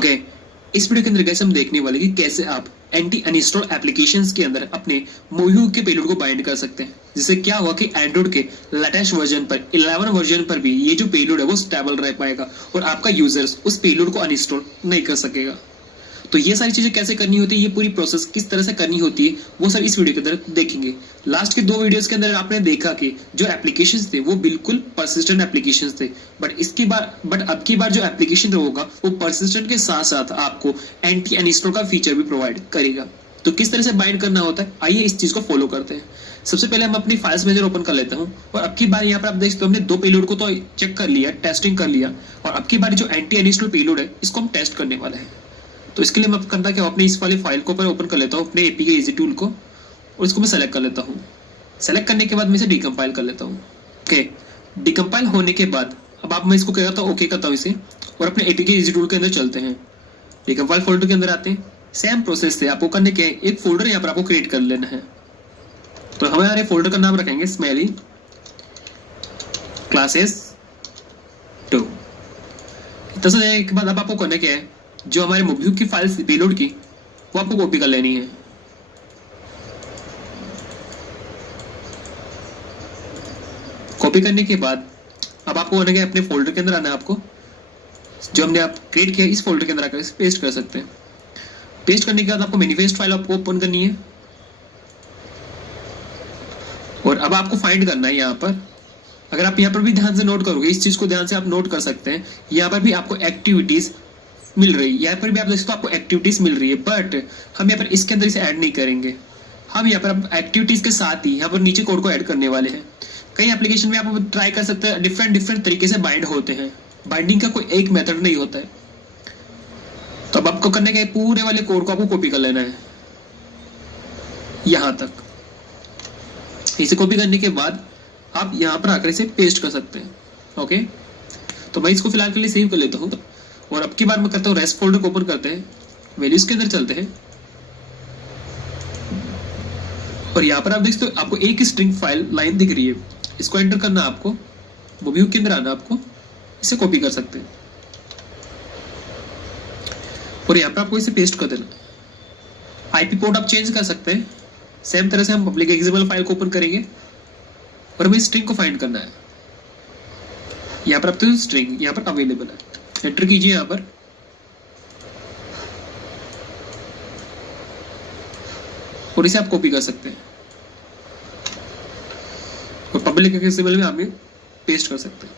Okay, इस video के अंदर गाइस हम देखने वाले कि कैसे आप एंटी अनइंस्टॉल एप्लीकेशंस के अंदर अपने मोहीहुक के पेलोड को बाइंड कर सकते हैं। जिससे क्या हुआ कि एंड्रॉइड के लेटेस्ट वर्जन पर 11 वर्जन पर भी ये जो पेलोड है वो स्टेबल रह पाएगा और आपका यूजर्स उस पेलोड को अनइंस्टॉल नहीं कर सकेगा। तो ये सारी चीजें कैसे करनी होती है, ये पूरी प्रोसेस किस तरह से करनी होती है, वो सब इस वीडियो के अंदर देखेंगे। लास्ट के 2 वीडियोस के अंदर आपने देखा कि जो एप्लीकेशंस थे वो बिल्कुल परसिस्टेंट एप्लीकेशंस थे, बट अब की बार जो एप्लीकेशन होगा वो परसिस्टेंट के साथ साथ आपको एंटी अनइंस्टॉल का फीचर भी प्रोवाइड करेगा। तो किस तरह से बाइंड करना होता है, आइए इस चीज को फॉलो करते हैं। सबसे पहले हम अपनी फाइल्स मैनेजर ओपन कर लेते हूँ और अब की बार यहाँ पर आप देख सकते हो हमने 2 पेलोड को तो चेक कर लिया, टेस्टिंग कर लिया, और अब की बार जो एंटी अनइंस्टॉल पेलोड है इसको हम टेस्ट करने वाले हैं। तो इसके लिए मैं करना क्या, अपने इस वाली फाइल को ओपन कर लेता हूँ, अपने एपीके इजी टूल को, और इसको मैं सेलेक्ट कर लेता हूँ। सेलेक्ट करने के बाद मैं इसे डिकम्पाइल कर लेता हूँ। ओके, डिकम्पाइल होने के बाद अब आप मैं इसको क्या करता हूँ, ओके करता हूँ इसे, और अपने एपीके इजी टूल के अंदर चलते हैं। डिकम्पाइल फोल्डर के अंदर आते हैं। सेम प्रोसेस से आपको करने के एक फोल्डर यहाँ पर आपको क्रिएट कर लेना है। तो हमारे फोल्डर का नाम रखेंगे स्मेली क्लासेस 2। तो देने के बाद अब आपको करना क्या है, जो हमारे मोहीहुक की फाइल पेलोड की वो आपको कॉपी कर लेनी है। कॉपी करने के बाद अब आपको होने के अपने फोल्डर के अंदर आना है। आपको जो हमने आप क्रिएट किया इस फोल्डर के अंदर आकर इसे पेस्ट कर सकते हैं। पेस्ट करने के बाद आपको मैनिफेस्ट फाइल आपको ओपन करनी है और अब आपको फाइंड करना है यहाँ पर। अगर आप यहाँ पर भी ध्यान से नोट करोगे, इस चीज को ध्यान से आप नोट कर सकते हैं, यहाँ पर भी आपको एक्टिविटीज मिल रही है, यहाँ पर भी आप देख सकते हो आपको एक्टिविटीज मिल रही है, बट हम यहाँ पर इसके अंदर इसे ऐड नहीं करेंगे। हम यहाँ पर एक्टिविटीज के साथ ही यहाँ पर नीचे कोड को ऐड करने वाले हैं। कई एप्लीकेशन में आप ट्राई कर सकते हैं, डिफरेंट तरीके से बाइंड होते हैं। बाइंडिंग का कोई एक मेथड नहीं होता है। तो अब आपको करने का पूरे वाले कोड को आपको कॉपी कर लेना है यहां तक। इसे कॉपी करने के बाद आप यहां पर आकर इसे पेस्ट कर सकते हैं। ओके, तो मैं इसको फिलहाल के लिए सेव कर लेता हूं और अब की बार मैं करता हूँ रेस्ट फोल्डर को ओपन करते हैं, वैल्यूज के अंदर चलते हैं और यहाँ पर आप देख सकते हो आपको एक स्ट्रिंग फाइल लाइन दिख रही है, इसको एंटर करना आपको, मोहीहुक के अंदर आना आपको, इसे कॉपी कर सकते हैं और यहाँ पर आपको इसे पेस्ट कर देना। आईपी पोर्ट आप चेंज कर सकते हैं। सेम तरह से हम पब्लिक एक्सिबल फाइल को ओपन करेंगे और हमें स्ट्रिंग को फाइंड करना है। यहाँ पर आप तो स्ट्रिंग यहाँ पर अवेलेबल है, एंटर कीजिए यहाँ पर और इसे आप कॉपी कर सकते हैं और पब्लिक एक्सेसिबल में आप पेस्ट कर सकते हैं।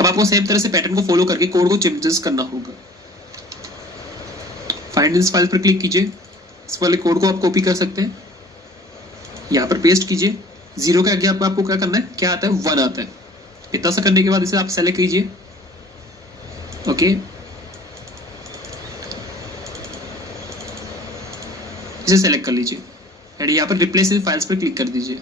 अब आपको सेम तरह से पैटर्न को फॉलो करके कोड को चेंजेस करना होगा। फाइंड दिस फाइल पर क्लिक कीजिए, इस वाले कोड को आप कॉपी कर सकते हैं, यहाँ पर पेस्ट कीजिए। 0 के आगे आपको क्या करना है, क्या आता है, 1 आता है। इतना सा करने के बाद इसे आप सेलेक्ट कीजिए। ओके, इसे सेलेक्ट कर लीजिए एंड यहाँ पर रिप्लेस फाइल्स पर क्लिक कर दीजिए।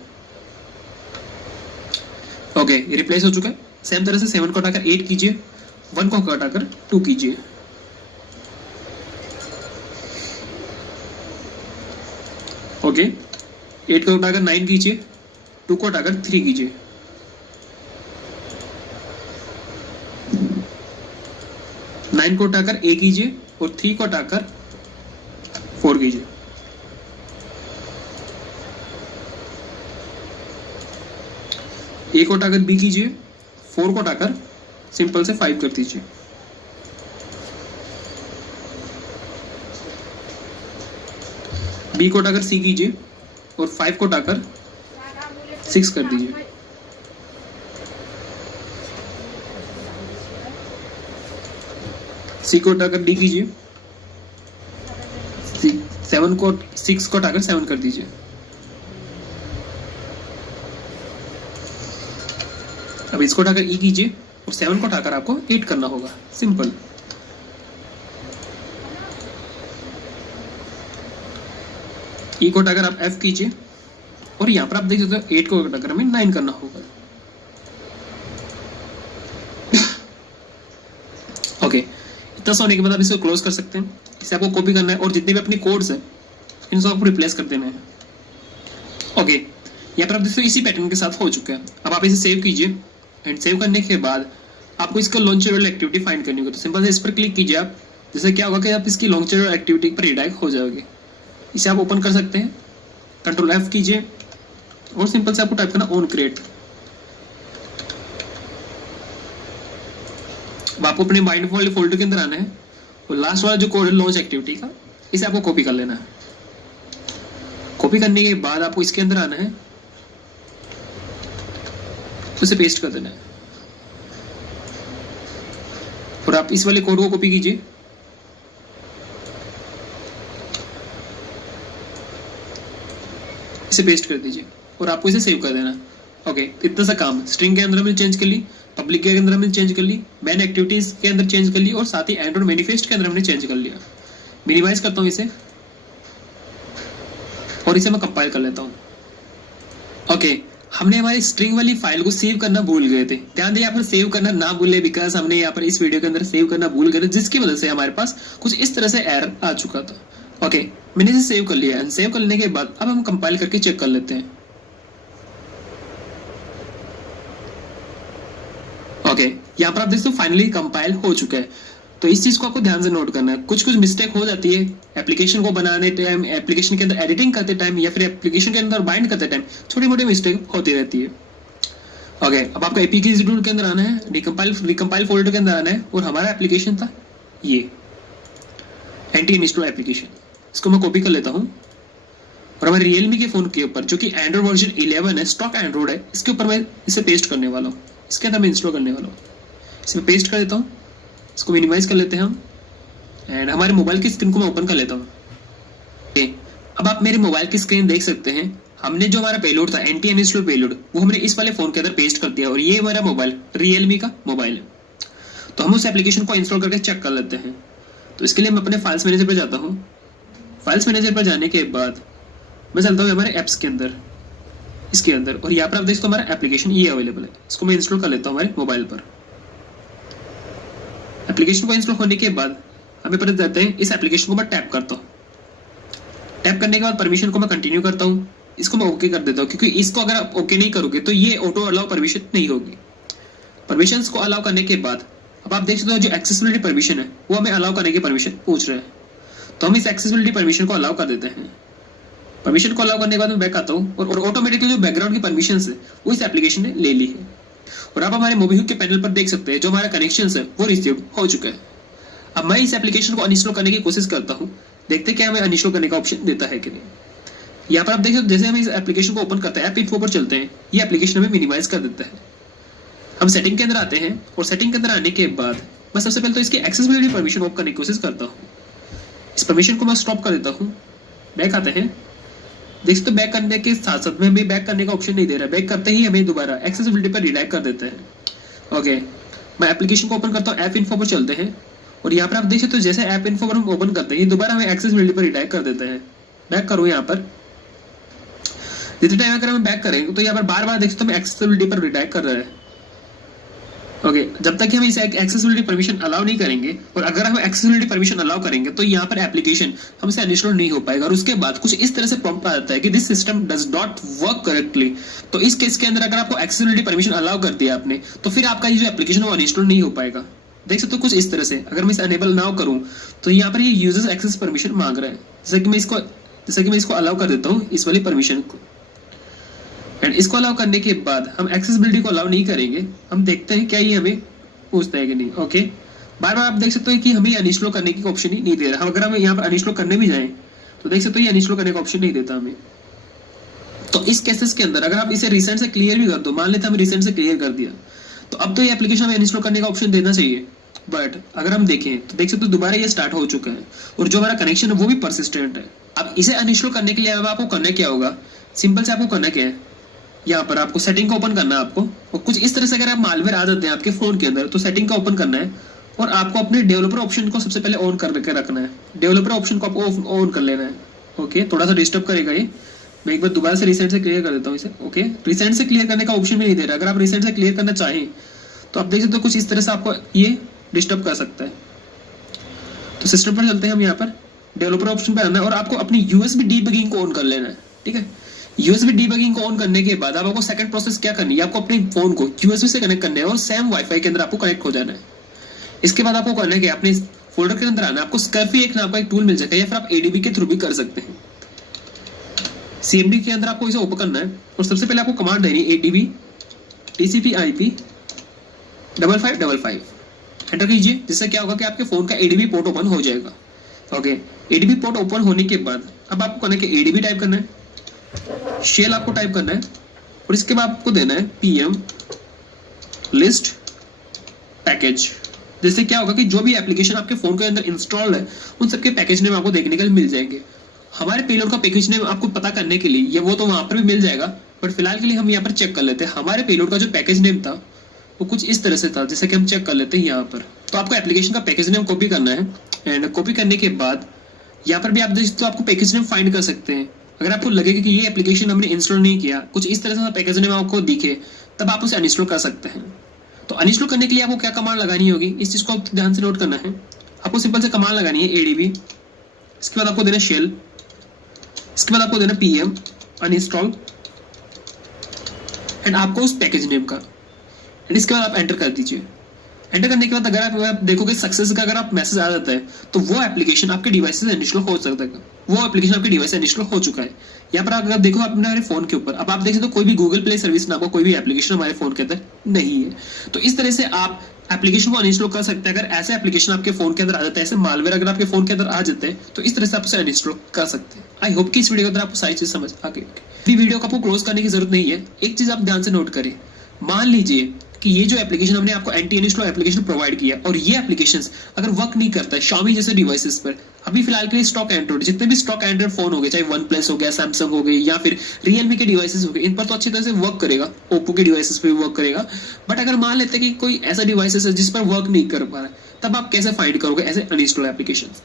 ओके, ये रिप्लेस हो चुका है। सेम तरह से 7 को हटाकर 8 कीजिए, 1 को हटाकर 2 कीजिए। ओके, 8 को हटाकर 9 कीजिए, 2 को हटाकर 3 कीजिए। नाइन को हटाकर A कीजिए और 3 को हटाकर 4 कीजिए। A को हटाकर B कीजिए, 4 को हटाकर सिंपल से 5 कर दीजिए। B को हटाकर C कीजिए और 5 को हटाकर 6 कर दीजिए। C को हटाकर D कीजिए, 6 को हटाकर 7 कर दीजिए। अब इसको हटाकर E कीजिए और 7 को हटाकर आपको 8 करना होगा, सिंपल। E को हटाकर आप F कीजिए और यहाँ पर आप देख सकते हो 8 को हटाकर हमें 9 करना होगा। ओके, इतना होने के बाद आप इसको क्लोज कर सकते हैं। इसे आपको कॉपी करना है और जितने भी अपने कोड्स हैं इनको आपको रिप्लेस कर देना है। ओके, यहाँ पर आप देखो इसी पैटर्न के साथ हो चुका है। अब आप इसे सेव कीजिए एंड सेव करने के बाद आपको इसका लॉन्चर एक्टिविटी फाइंड करनी होगी। तो सिंपल से इस पर क्लिक कीजिए आप, जैसे क्या होगा कि आप इसकी लॉन्चर एक्टिविटी पर रिडायरेक्ट हो जाओगे। इसे आप ओपन कर सकते हैं, कंट्रोल F कीजिए और सिंपल से आपको टाइप करना ऑन क्रिएट। अब आपको अपने बाइंड वाले फोल्डर के अंदर आना है और लास्ट वाला जो कोड है लॉन्च एक्टिविटी का, इसे आपको कॉपी कर लेना है। कॉपी करने के बाद आपको इसके अंदर आना है, उसे पेस्ट कर देना है और आप इस वाले कोड को कॉपी कीजिए, इसे पेस्ट कर दीजिए और आपको इसे सेव कर देना। ओके, इतना सा काम। स्ट्रिंग के अंदर हमने चेंज कर ली, पब्लिक के अंदर हमने चेंज कर ली, मैन एक्टिविटीज के अंदर चेंज कर ली और साथ ही एंड्रॉइड मैनिफेस्ट के अंदर हमने चेंज कर लिया। मिनिमाइज करता हूं इसे और इसे मैं कंपाइल कर लेता हूं। ओके, हमने हमारी स्ट्रिंग वाली फाइल को सेव करना भूल गए थे। ध्यान दें, यहाँ पर सेव करना ना भूले, बिकॉज हमने यहाँ पर इस वीडियो के अंदर सेव करना भूल गए थे, जिसकी वजह से हमारे पास कुछ इस तरह से एरर आ चुका था। ओके, मैंने इसे सेव कर लिया है। सेव करने के बाद अब हम कंपाइल करके चेक कर लेते हैं। ओके, यहाँ पर आप देखते हो फाइनली कंपाइल हो चुका है। तो इस चीज को आपको ध्यान से नोट करना है। कुछ कुछ मिस्टेक हो जाती है एप्लीकेशन को बनाने टाइम, एप्लीकेशन के अंदर एडिटिंग करते टाइम या फिर एप्लीकेशन के अंदर बाइंड करते टाइम छोटी मोटी मिस्टेक होती रहती है। ओके, अब आपको एपीके टूल के अंदर आना है, रिकम्पाइल फोल्डर के अंदर आना है और हमारा एप्लीकेशन था ये एंटी इंस्टॉल एप्लीकेशन। इसको मैं कॉपी कर लेता हूँ और हमारे रियलमी के फोन के ऊपर जो कि एंड्रॉइड वर्जन 11 है, स्टॉक एंड्रॉइड है, इसके ऊपर मैं इसे पेस्ट करने वाला हूँ। इसके अंदर मैं इंस्टॉल करने वाला हूँ। इसे मैं पेस्ट कर देता हूँ, इसको मिनिमाइज कर लेते हैं हम एंड हमारे मोबाइल की स्क्रीन को मैं ओपन कर लेता हूँ। अब आप मेरे मोबाइल की स्क्रीन देख सकते हैं। हमने जो हमारा पेलोड था एंटी अनइंस्टॉल पेलोड, वो हमने इस वाले फोन के अंदर पेस्ट कर दिया और ये हमारा मोबाइल रियलमी का मोबाइल है। तो हम उस एप्लीकेशन को इंस्टॉल करके चेक कर लेते हैं। तो इसके लिए मैं अपने फाइल्स मैनेजर पर जाता हूँ। फाइल्स मैनेजर पर जाने के बाद मैं चलता हूँ हमारे ऐप्स के अंदर, इसके अंदर, और यहाँ पर आप देखते हो हमारा एप्लीकेशन ये अवेलेबल है। इसको मैं इंस्टॉल कर लेता हूँ हमारे मोबाइल पर। एप्लीकेशन को इंस्टॉल होने के बाद हमें पता जाते हैं, इस एप्लीकेशन को मैं टैप करता हूँ। टैप करने के बाद परमिशन को मैं कंटिन्यू करता हूँ, इसको मैं ओके कर देता हूँ, क्योंकि इसको अगर आप ओके नहीं करोगे तो ये ऑटो अलाउ परमिशन नहीं होगी। परमिशन को अलाउ करने के बाद अब आप देख सकते हो जो एक्सेसिबिलिटी परमिशन है वो हमें अलाउ करने की परमिशन पूछ रहा है। तो हम इस एक्सेसिबिलिटी परमिशन को अलाउ कर देते हैं। परमिशन को अलाउ करने के बाद मैं बैक आता हूँ और ऑटोमेटिकली जो बैकग्राउंड की परमिशन है वो इस एप्लीकेशन ने ले ली है। और आप हमारे मोबाइल के पैनल पर देख सकते हैं जो हमारा कनेक्शन है वो रिसीव हो चुका है। अब मैं इस एप्लीकेशन को अनइंस्टॉल करने की कोशिश करता हूँ, देखते हैं क्या हमें अनइंस्टॉल करने का ऑप्शन देता है कि नहीं। यहाँ पर आप देख सकते जैसे हम इस एप्लीकेशन को ओपन करते हैं, ऐप इन्फो पर चलते हैं, ये एप्लीकेशन हमें मिनिमाइज कर देता है। हम सेटिंग के अंदर आते हैं और सेटिंग के अंदर आने के बाद मैं सबसे पहले तो इसकी एक्सेसिबिलिटी परमिशन ऑफ करने की कोशिश करता हूँ। इस परमिशन को मैं स्टॉप कर देता हूँ। बैक आते हैं, देख सकते बैक करने के साथ साथ में हमें बैक करने का ऑप्शन नहीं दे रहा है। बैक करते ही हमें दोबारा एक्सेसिबिलिटी पर रिडायरेक्ट कर देते हैं। ओके, मैं एप्लीकेशन को ओपन करता हूँ, ऐप इन्फो पर चलते हैं और यहाँ पर आप देख सकते हो जैसे ऐप इन्फो पर हम ओपन करते हैं दोबारा हमें एक्सेसिबिलिटी पर रिडायरेक्ट कर देते हैं। बैक करूँ यहाँ पर, जितने टाइम अगर हम बैक करेंगे तो यहाँ पर बार बार देख सकते हो एक्सेसिबिलिटी पर रिडायरेक्ट कर रहा है। ओके, जब तक कि हम इसे एक्सेसिबिलिटी परमिशन अलाउ नहीं करेंगे, और अगर हम एक्सेसिबिलिटी परमिशन अलाउ करेंगे तो यहाँ पर एप्लीकेशन हमसे अनइंस्टॉल नहीं हो पाएगा और उसके बाद कुछ इस तरह से प्रॉम्प्ट आ जाता है कि this system does not work correctly. तो इस केस के अंदर अगर आपको एक्सेसिबिलिटी परमिशन अलाउ कर दिया आपने तो फिर आपका ये जो एप्लीकेशन वो अनइंस्टॉल नहीं हो पाएगा। देख सकते हो कुछ इस तरह से। अगर मैं इसे अनेबल नाउ करूँ तो यहाँ पर ये यूजर्स एक्सेस परमिशन मांग रहा है। जैसे कि मैं इसको अलाउ कर देता हूँ इस वाली परमिशन को, एंड इसको अलाउ करने के बाद हम एक्सेसिबिलिटी को अलाउ नहीं करेंगे। हम देखते हैं क्या ये हमें पूछता है कि नहीं। ओके, बार बार आप देख सकते हो कि हमें अनइंस्टॉल करने की ऑप्शन ही नहीं दे रहा। अगर हम यहाँ पर अनइंस्टॉल करने भी जाएं तो देख सकते हो ये अनइंस्टॉल करने का ऑप्शन नहीं देता हमें। तो इस केसेस के अंदर अगर आप इसे रिसेंट से क्लियर भी कर दो, मान लेते हैं हम रिसेंट से क्लियर कर दिया, तो अब तो ये एप्लीकेशन हमें अनइंस्टॉल करने का ऑप्शन देना चाहिए। बट अगर हम देखें तो देख सकते हो दोबारा ये स्टार्ट हो चुका है और जो हमारा कनेक्शन है वो भी परसिस्टेंट है। अब इसे अनइंस्टॉल करने के लिए अब आपको करना क्या होगा, सिंपल से आपको करना क्या है, यहाँ पर आपको सेटिंग को ओपन करना है आपको, और कुछ इस तरह से अगर आप मालवेयर आ जाते हैं आपके फोन के अंदर तो सेटिंग का ओपन करना है और आपको अपने डेवलपर ऑप्शन को सबसे पहले ऑन करके रखना है। डेवलपर ऑप्शन को आपको ऑन कर लेना है। ओके, थोड़ा सा डिस्टर्ब करेगा ये, मैं एक बार दोबारा से रिसेंट से क्लियर कर देता हूँ इसे। ओके, रिसेंट से क्लियर करने का ऑप्शन भी नहीं दे रहा। अगर आप रिसेंट से क्लियर करना चाहें तो आप देख सकते हो कुछ इस तरह से आपको ये डिस्टर्ब कर सकता है। तो सिस्टम पर चलते हैं हम, यहाँ पर डेवलपर ऑप्शन पर आना है और आपको अपनी USB डीबगिंग को ऑन कर लेना है। ठीक है, यूएसबी डीबगिंग को ऑन करने के बाद आपको सेकंड प्रोसेस क्या करनी है, आपको अपने फोन को यूएसबी से कनेक्ट करना है और सेम वाईफाई के अंदर आपको कनेक्ट हो जाना है। इसके बाद आपको करना है कि अपने फोल्डर के अंदर आना है, आपको स्कर्फी एक नाम का एक टूल मिल जाएगा या फिर आप एडीबी के थ्रू भी कर सकते हैं। सीएमडी के अंदर आपको इसे ओपन करना है और सबसे पहले आपको कमांड देनी है एडीबी TCP/IP 5555 एंटर कीजिए, जिससे क्या होगा कि आपके फोन का एडीबी पोर्ट ओपन हो जाएगा। ओके, एडीबी पोर्ट ओपन होने के बाद अब आपको करना है कि एडीबी टाइप करना है, शेल आपको टाइप करना है और इसके बाद आपको देना है PM लिस्ट पैकेज। जिससे क्या होगा कि जो भी एप्लीकेशन आपके फोन के अंदर इंस्टॉल है उन सबके पैकेज नेम आपको देखने के लिए मिल जाएंगे। हमारे पेलोड का पैकेज नेम आपको पता करने के लिए ये वो तो वहां पर भी मिल जाएगा, बट फिलहाल के लिए हम यहाँ पर चेक कर लेते हैं। हमारे पेलोड का जो पैकेज नेम था वो कुछ इस तरह से था, जैसे कि हम चेक कर लेते हैं यहाँ पर। तो आपको एप्लीकेशन का पैकेज नेम कॉपी करना है एंड कॉपी करने के बाद यहाँ पर भी आप देख तो आपको पैकेज नेम फाइंड कर सकते हैं। अगर आपको लगेगा कि ये एप्लीकेशन हमने इंस्टॉल नहीं किया, कुछ इस तरह से पैकेज नेम आपको दिखे, तब आप उसे अनइंस्टॉल कर सकते हैं। तो अनइंस्टॉल करने के लिए आपको क्या कमांड लगानी होगी, इस चीज को आप ध्यान से नोट करना है। आपको सिंपल से कमांड लगानी है एडीबी, इसके बाद आपको देना शेल, इसके बाद आपको देना PM अनइंस्टॉल एंड आपको उस पैकेज नेम का, एंड इसके बाद आप एंटर कर दीजिए। एंटर करने के बाद अगर आप देखोगे सक्सेस का अगर आप मैसेज आ जाता है तो वो एप्लीकेशन आपके डिवाइस से इंस्टॉल हो सकता है, वो एप्लीकेशन आपके डिवाइस से इंस्टॉल हो चुका है। यहाँ पर अगर देखो अपने हमारे फोन के ऊपर, अब आप देख सकते हो कोई भी गूगल प्ले सर्विस नाम का कोई भी एप्लीकेशन हमारे फोन के अंदर नहीं है। तो इस तरह से आप एप्लीकेशन को अनइंस्टॉल कर सकते हैं। अगर ऐसे एप्लीकेशन आपके फोन के अंदर आ जाते हैं, ऐसे मालवेयर अगर आपके फोन के अंदर आ जाते हैं, तो इस तरह से आप उसे अनइंस्टॉल कर सकते हैं। आई होप कि इस वीडियो के अंदर आपको सारी चीज समझ आ गई। वीडियो को आपको क्लोज करने की जरूरत नहीं है, एक चीज आप ध्यान से नोट करें। मान लीजिए कि ये जो एप्लीकेशन हमने आपको एंटी अनइंस्टॉल एप्लीकेशन प्रोवाइड किया और ये एप्लीकेशंस अगर वर्क नहीं करता है Xiaomi जैसे डिवाइसेस पर, अभी फिलहाल के लिए स्टॉक एंड्रॉइड जितने भी स्टॉक एंड्रॉइड फोन हो गए, चाहे OnePlus हो गया, Samsung हो गई या फिर Realme के डिवाइसेस हो गए, इन पर तो अच्छी तरह से वर्क करेगा, Oppo के डिवाइसेस पे भी वर्क करेगा। बट अगर मान लेते हैं कि कोई ऐसा डिवाइसेस है जिस पर वर्क नहीं कर पा रहा है, तब आप कैसे फाइंड करोगे ऐसे अनइंस्टॉल एप्लीकेशन।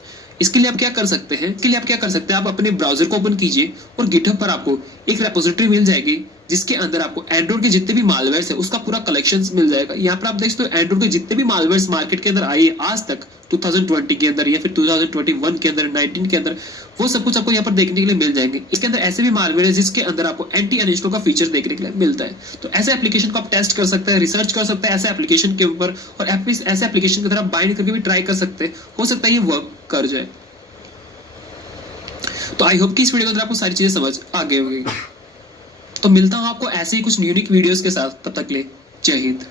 इसके लिए आप क्या कर सकते हैं, आप अपने ब्राउजर को ओपन कीजिए और गिटहब पर आपको एक रेपोजिटरी मिल जाएगी जिसके अंदर आपको एंड्रॉइड के जितने भी मालवेयर्स है उसका पूरा कलेक्शन मिल जाएगा। यहाँ पर आप देख सकते हो एंड्रॉइड के जितने भी मालवेयर्स मार्केट के अंदर आए आज तक 2020 के अंदर या फिर 2021 के अंदर, 19 के अंदर, वो सब कुछ आपको यहाँ पर देखने के लिए मिल जाएंगे। इसके अंदर ऐसे भी मालवेयर है जिसके अंदर आपको एंटी अनइंस्टॉल का फीचर देखने के लिए मिलता है। तो ऐसे एप्लीकेशन को आप टेस्ट कर सकते हैं, रिसर्च कर सकते हैं ऐसे एप्लीकेशन के ऊपर, और ऐसे एप्लीकेशन की तरफ बाइंड करके भी ट्राई कर सकते हैं, हो सकता है ये वर्क कर जाए। तो आई होप कि इस वीडियो के अंदर आपको सारी चीजें समझ आ गई होगी। तो मिलता हूं आपको ऐसे ही कुछ यूनिक वीडियोस के साथ, तब तक ले जय हिंद।